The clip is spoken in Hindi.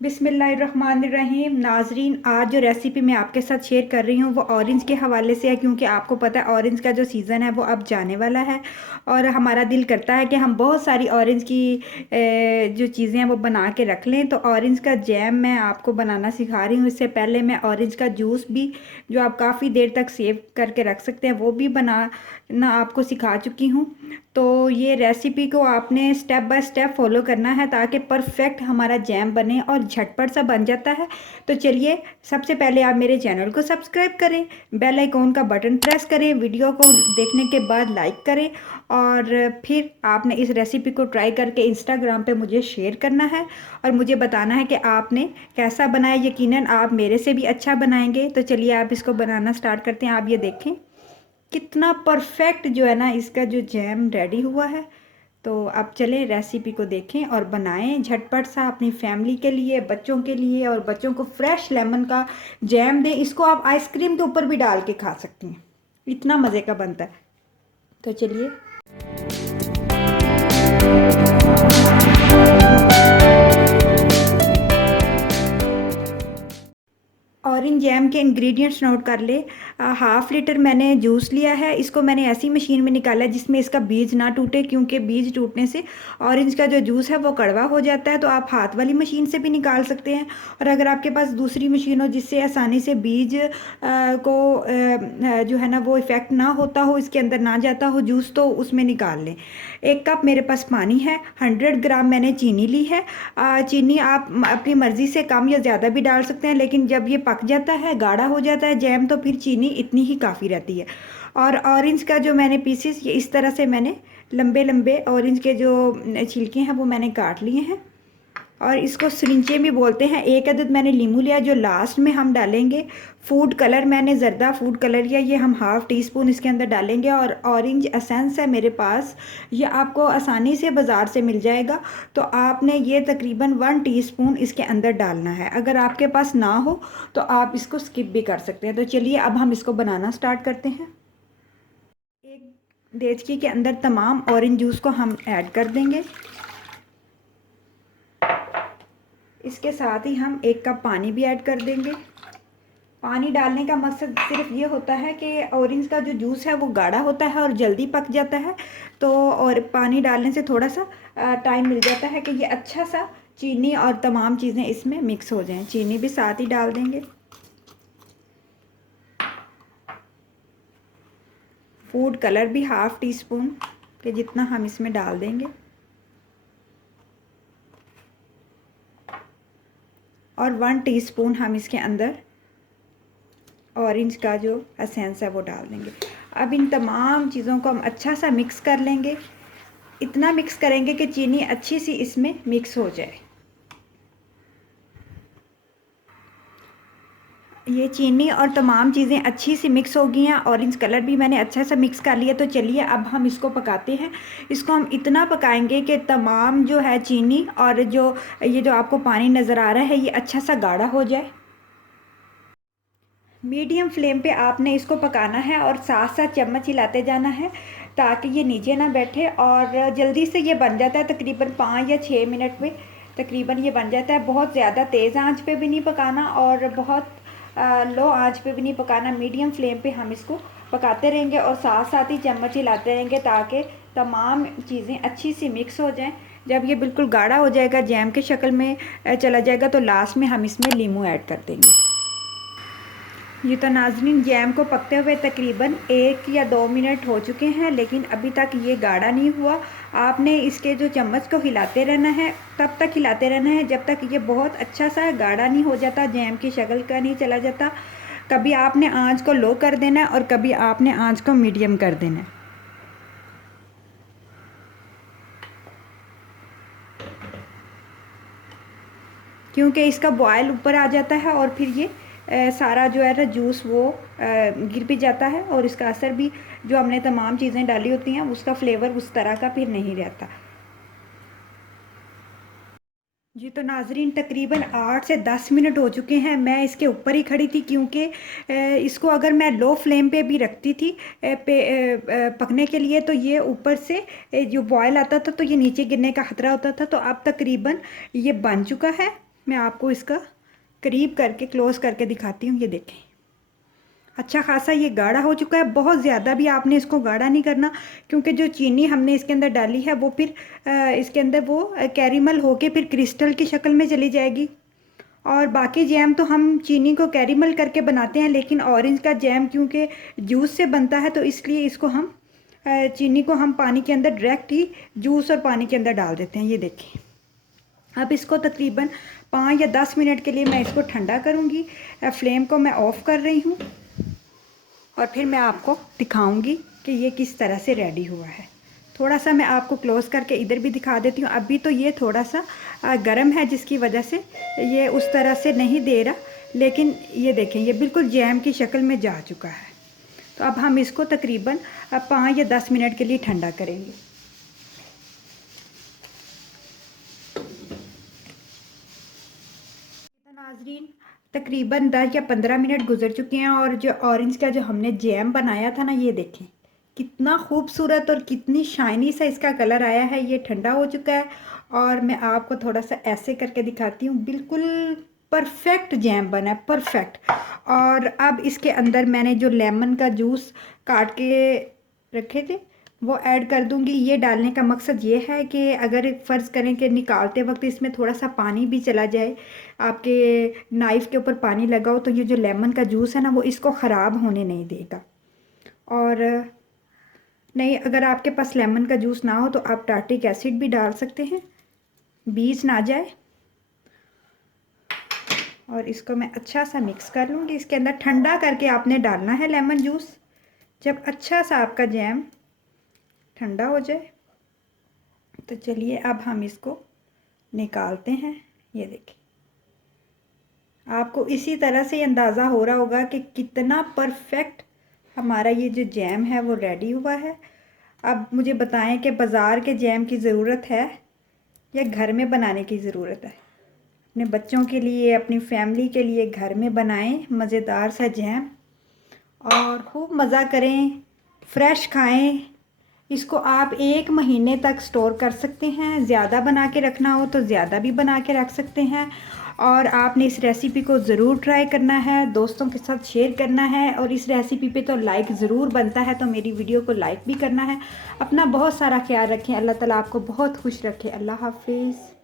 बिस्मिल्लाहिर्रहमानिर्रहीम। नाजरीन, आज जो रेसिपी मैं आपके साथ शेयर कर रही हूँ वो ऑरेंज के हवाले से है, क्योंकि आपको पता है ऑरेंज का जो सीज़न है वो अब जाने वाला है। और हमारा दिल करता है कि हम बहुत सारी ऑरेंज की जो चीज़ें हैं वो बना के रख लें। तो ऑरेंज का जैम मैं आपको बनाना सिखा रही हूँ। इससे पहले मैं ऑरेंज का जूस भी, जो आप काफ़ी देर तक सेव करके रख सकते हैं, वो भी बनाना आपको सिखा चुकी हूँ। तो ये रेसिपी को आपने स्टेप बाय स्टेप फॉलो करना है ताकि परफेक्ट हमारा जैम बने और झटपट सा बन जाता है। तो चलिए, सबसे पहले आप मेरे चैनल को सब्सक्राइब करें, बेल आइकॉन का बटन प्रेस करें, वीडियो को देखने के बाद लाइक करें, और फिर आपने इस रेसिपी को ट्राई करके इंस्टाग्राम पे मुझे शेयर करना है और मुझे बताना है कि आपने कैसा बनाया। यकीनन आप मेरे से भी अच्छा बनाएंगे। तो चलिए, आप इसको बनाना स्टार्ट करते हैं। आप ये देखें कितना परफेक्ट जो है ना इसका जो जैम रेडी हुआ है। तो अब चलें रेसिपी को देखें और बनाएं झटपट सा अपनी फैमिली के लिए, बच्चों के लिए। और बच्चों को फ्रेश लेमन का जैम दें। इसको आप आइसक्रीम के ऊपर भी डाल के खा सकती हैं, इतना मज़े का बनता है। तो चलिए, ऑरेंज जैम के इंग्रेडिएंट्स नोट कर ले। हाफ़ लीटर मैंने जूस लिया है। इसको मैंने ऐसी मशीन में निकाला है जिसमें इसका बीज ना टूटे, क्योंकि बीज टूटने से ऑरेंज का जो जूस है वो कड़वा हो जाता है। तो आप हाथ वाली मशीन से भी निकाल सकते हैं, और अगर आपके पास दूसरी मशीन हो जिससे आसानी से बीज जो है ना वो इफ़ेक्ट ना होता हो, इसके अंदर ना जाता हो जूस, तो उसमें निकाल लें। 1 कप मेरे पास पानी है। 100 ग्राम मैंने चीनी ली है। चीनी आप अपनी मर्ज़ी से कम या ज़्यादा भी डाल सकते हैं, लेकिन जब ये पक जाता है, गाढ़ा हो जाता है जैम, तो फिर चीनी इतनी ही काफ़ी रहती है। और ऑरेंज का जो मैंने पीसेस, ये इस तरह से मैंने लंबे लंबे ऑरेंज के जो छिलके हैं वो मैंने काट लिए हैं, और इसको सरिंचे भी बोलते हैं। 1 अदद मैंने लीमू लिया जो लास्ट में हम डालेंगे। फूड कलर मैंने जर्दा फूड कलर लिया, ये हम हाफ़ टी स्पून इसके अंदर डालेंगे। और ऑरेंज एसेंस है मेरे पास, ये आपको आसानी से बाज़ार से मिल जाएगा। तो आपने ये तकरीबन 1 टीस्पून इसके अंदर डालना है। अगर आपके पास ना हो तो आप इसको स्किप भी कर सकते हैं। तो चलिए, अब हम इसको बनाना स्टार्ट करते हैं। एक देचकी के अंदर तमाम ऑरेंज जूस को हम ऐड कर देंगे। इसके साथ ही हम 1 कप पानी भी ऐड कर देंगे। पानी डालने का मकसद सिर्फ ये होता है कि ऑरेंज का जो जूस है वो गाढ़ा होता है और जल्दी पक जाता है। तो और पानी डालने से थोड़ा सा टाइम मिल जाता है कि ये अच्छा सा चीनी और तमाम चीज़ें इसमें मिक्स हो जाएं। चीनी भी साथ ही डाल देंगे। फूड कलर भी हाफ़ टी स्पून के जितना हम इसमें डाल देंगे, और 1 टीस्पून हम इसके अंदर ऑरेंज का जो एसेंस है वो डाल देंगे। अब इन तमाम चीज़ों को हम अच्छा सा मिक्स कर लेंगे। इतना मिक्स करेंगे कि चीनी अच्छी सी इसमें मिक्स हो जाए। ये चीनी और तमाम चीज़ें अच्छी सी मिक्स हो गई हैं। ऑरेंज कलर भी मैंने अच्छा सा मिक्स कर लिया। तो चलिए, अब हम इसको पकाते हैं। इसको हम इतना पकाएंगे कि तमाम जो है चीनी और जो ये जो आपको पानी नज़र आ रहा है ये अच्छा सा गाढ़ा हो जाए। मीडियम फ्लेम पे आपने इसको पकाना है और साथ साथ चम्मच हिलाते जाना है ताकि ये नीचे ना बैठे। और जल्दी से ये बन जाता है, तकरीबन 5 या 6 मिनट में तकरीबन ये बन जाता है। बहुत ज़्यादा तेज़ आंच पे भी नहीं पकाना और बहुत लो आंच पे भी नहीं पकाना। मीडियम फ्लेम पे हम इसको पकाते रहेंगे और साथ साथ ही चम्मच हिलाते रहेंगे ताकि तमाम चीज़ें अच्छी सी मिक्स हो जाएं। जब ये बिल्कुल गाढ़ा हो जाएगा, जैम के शक्ल में चला जाएगा, तो लास्ट में हम इसमें नींबू ऐड कर देंगे। ये तो नाज़रीन, जैम को पकते हुए तकरीबन 1 या 2 मिनट हो चुके हैं, लेकिन अभी तक ये गाढ़ा नहीं हुआ। आपने इसके जो चम्मच को हिलाते रहना है, तब तक हिलाते रहना है जब तक ये बहुत अच्छा सा गाढ़ा नहीं हो जाता, जैम की शक्ल का नहीं चला जाता। कभी आपने आंच को लो कर देना है और कभी आपने आंच को मीडियम कर देना है, क्योंकि इसका बॉयल ऊपर आ जाता है और फिर ये सारा जो है ना जूस वो गिर भी जाता है, और इसका असर भी, जो हमने तमाम चीज़ें डाली होती हैं उसका फ्लेवर उस तरह का फिर नहीं रहता। जी तो नाजरीन, तकरीबन 8 से 10 मिनट हो चुके हैं। मैं इसके ऊपर ही खड़ी थी, क्योंकि इसको अगर मैं लो फ्लेम पे भी रखती थी पकने के लिए, तो ये ऊपर से जो बॉयल आता था तो ये नीचे गिरने का ख़तरा होता था। तो अब तकरीबन ये बन चुका है। मैं आपको इसका करीब करके क्लोज़ करके दिखाती हूँ। ये देखें, अच्छा खासा ये गाढ़ा हो चुका है। बहुत ज़्यादा भी आपने इसको गाढ़ा नहीं करना, क्योंकि जो चीनी हमने इसके अंदर डाली है वो फिर इसके अंदर वो कैरेमल होके फिर क्रिस्टल की शक्ल में चली जाएगी। और बाकी जैम तो हम चीनी को कैरेमल करके बनाते हैं, लेकिन ऑरेंज का जैम क्योंकि जूस से बनता है तो इसलिए इसको हम चीनी को हम पानी के अंदर डायरेक्ट ही जूस और पानी के अंदर डाल देते हैं। ये देखें, अब इसको तकरीबन 5 या 10 मिनट के लिए मैं इसको ठंडा करूँगी। फ्लेम को मैं ऑफ़ कर रही हूँ और फिर मैं आपको दिखाऊंगी कि ये किस तरह से रेडी हुआ है। थोड़ा सा मैं आपको क्लोज़ करके इधर भी दिखा देती हूँ। अभी तो ये थोड़ा सा गर्म है, जिसकी वजह से ये उस तरह से नहीं दे रहा, लेकिन ये देखें ये बिल्कुल जैम की शक्ल में जा चुका है। तो अब हम इसको तकरीबन 5 या 10 मिनट के लिए ठंडा करेंगे। नाज़रीन, तकरीबन 10 या 15 मिनट गुजर चुके हैं और जो ऑरेंज का जो हमने जैम बनाया था ना, ये देखें कितना खूबसूरत और कितनी शाइनी सा इसका कलर आया है। ये ठंडा हो चुका है और मैं आपको थोड़ा सा ऐसे करके दिखाती हूँ। बिल्कुल परफेक्ट जैम बना है, परफेक्ट। और अब इसके अंदर मैंने जो लेमन का जूस काट के रखे थे वो ऐड कर दूंगी। ये डालने का मकसद ये है कि अगर फ़र्ज़ करें कि निकालते वक्त इसमें थोड़ा सा पानी भी चला जाए, आपके नाइफ़ के ऊपर पानी लगा हो, तो ये जो लेमन का जूस है ना वो इसको ख़राब होने नहीं देगा। और नहीं, अगर आपके पास लेमन का जूस ना हो तो आप टार्टिक एसिड भी डाल सकते हैं, बीज ना जाए। और इसको मैं अच्छा सा मिक्स कर लूँगी। इसके अंदर ठंडा करके आपने डालना है लेमन जूस। जब अच्छा सा आपका जैम ठंडा हो जाए तो चलिए अब हम इसको निकालते हैं। ये देखिए, आपको इसी तरह से अंदाज़ा हो रहा होगा कि कितना परफेक्ट हमारा ये जो जैम है वो रेडी हुआ है। अब मुझे बताएं कि बाज़ार के जैम की ज़रूरत है या घर में बनाने की ज़रूरत है। अपने बच्चों के लिए, अपनी फैमिली के लिए घर में बनाएं मज़ेदार सा जैम और खूब मज़ा करें, फ्रेश खाएं। इसको आप 1 महीने तक स्टोर कर सकते हैं। ज़्यादा बना के रखना हो तो ज़्यादा भी बना के रख सकते हैं। और आपने इस रेसिपी को ज़रूर ट्राई करना है, दोस्तों के साथ शेयर करना है। और इस रेसिपी पे तो लाइक ज़रूर बनता है, तो मेरी वीडियो को लाइक भी करना है। अपना बहुत सारा ख्याल रखें। अल्लाह ताला आपको बहुत खुश रखे। अल्लाह हाफिज़।